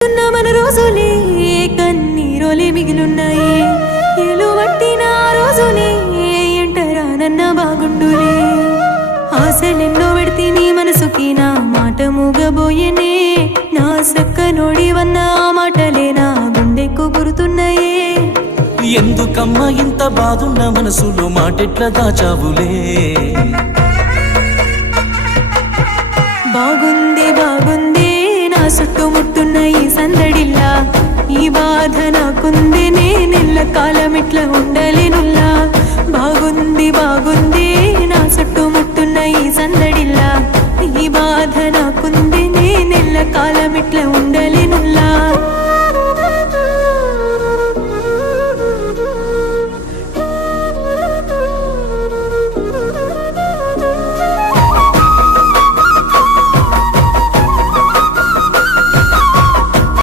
మన రోజులే కన్నీరోలే మిగిలున్నాయి ఎలువట్టిన రోజునే ఎంటరానన్న బాగుండులే ఆశలెన్నో పెడితే నీ మనసుకి నా మాట మూగబోయేనే నా సక్క నోడివన్న ఆ మాటలే నా గుండెకు గురుతున్నాయే ఎందుకమ్మా ఇంత బాధున్న మనసులో మాటెట్లా దాచావులే బాగుంది బాగుంది నా చుట్టుముట్టున్న ఈ సందడిల్లా ఈ బాధ నాకుంది నేనెల్ల కాలం ఇట్లా ఉండలే